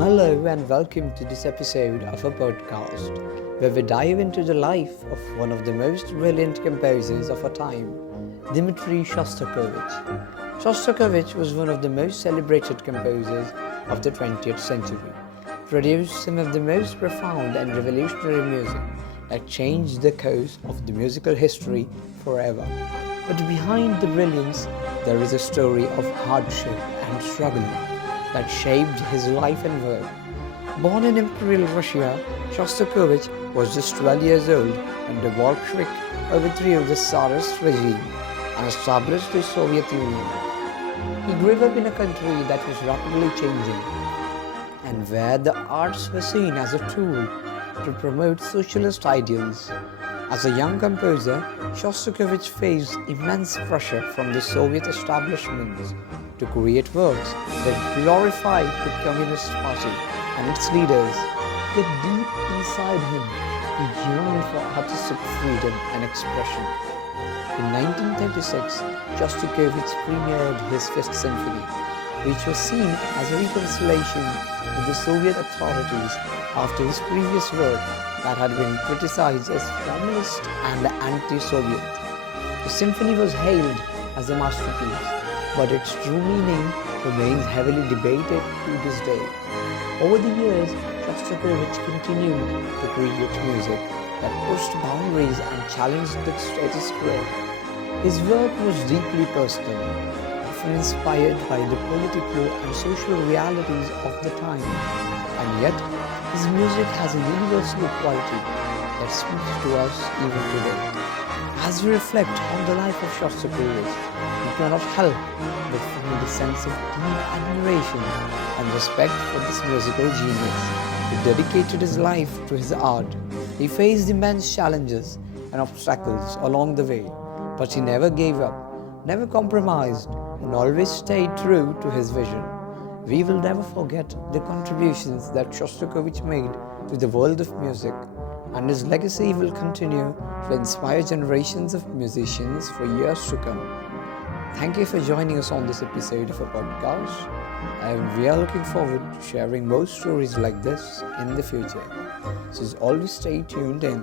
Hello and welcome to this episode of a podcast where we dive into the life of one of the most brilliant composers of our time, Dmitri Shostakovich. Shostakovich was one of the most celebrated composers of the 20th century, produced some of the most profound and revolutionary music that changed the course of the musical history forever. But behind the brilliance, there is a story of hardship and struggle that shaped his life and work. Born in Imperial Russia, Shostakovich was just 12 years old when the Bolshevik overthrew the Tsarist regime and established the Soviet Union. He grew up in a country that was rapidly changing and where the arts were seen as a tool to promote socialist ideals. As a young composer, Shostakovich faced immense pressure from the Soviet establishment to create works that glorified the Communist Party and its leaders. Yet deep inside him, he yearned for artistic freedom and expression. In 1936, Shostakovich premiered his Fifth Symphony, which was seen as a reconciliation with the Soviet authorities after his previous work that had been criticized as formalist and anti-Soviet. The symphony was hailed as a masterpiece, but its true meaning remains heavily debated to this day. Over the years, Shostakovich continued to create music that pushed boundaries and challenged the status quo. His work was deeply personal, often inspired by the political and social realities of the time, and yet his music has a universal quality that speaks to us even today. As we reflect on the life of Shostakovich, we cannot help but feel a sense of deep admiration and respect for this musical genius who dedicated his life to his art. He faced immense challenges and obstacles along the way, but he never gave up, never compromised, and always stayed true to his vision. We will never forget the contributions that Shostakovich made to the world of music, and his legacy will continue to inspire generations of musicians for years to come. Thank you for joining us on this episode of a podcast, and we are looking forward to sharing more stories like this in the future. So always stay tuned in.